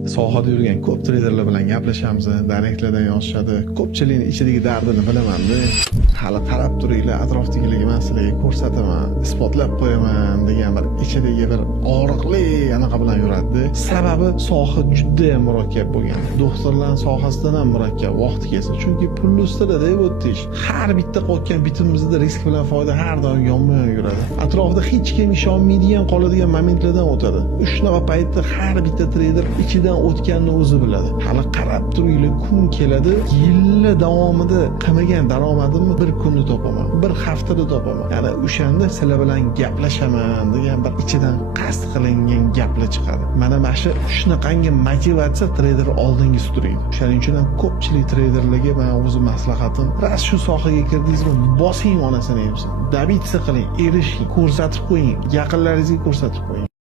Sohada yurgan ko'p treyderlar bilan gaplashamiz, direktlardan yozishadi. Ko'pchilikning ichidagi dardini bilaman-da. Hali qarab turinglar, atrofdagilarga men sizlarga ko'rsataman, isbotlab qo'yaman degan bir ichidagi bir og'riqli anaqa bilan yuradi. Sababi soha juda ham murakkab bo'lgan. Doktorlar sohasidan ham murakkab vaqt kelsa, chunki pulni ustida-da o'tdi ish. Har bitta qolgan bitimizda risk bilan foyda har doim yonma-yon yuradi. Atrofida hech kim ishonmaydigan qoladigan momentlardan o'tadi. Shunaqa paytda har bitta treyder ichidan o'tganini o'zi biladi. Hali qarab turinglar, kun keladi, yillar davomida qilmagan daromadimni bir kunda topaman, bir haftada topaman. Ya'ni o'shanda sizlar bilan gaplashaman degan bir ichidan qasd qilingan gaplar chiqadi. Mana shunaqangi motivatsiya treyder oldingi turadi. Shuning uchun ham ko'pchilik treyderlarga men o'z maslahatim, ras shu sohaga kirdingizmi, bosing onasini emsin. Dabitsa qiling, erishing, ko'rsatib qo'ying, yaqinlaringizga ko'rsatib qo'ying.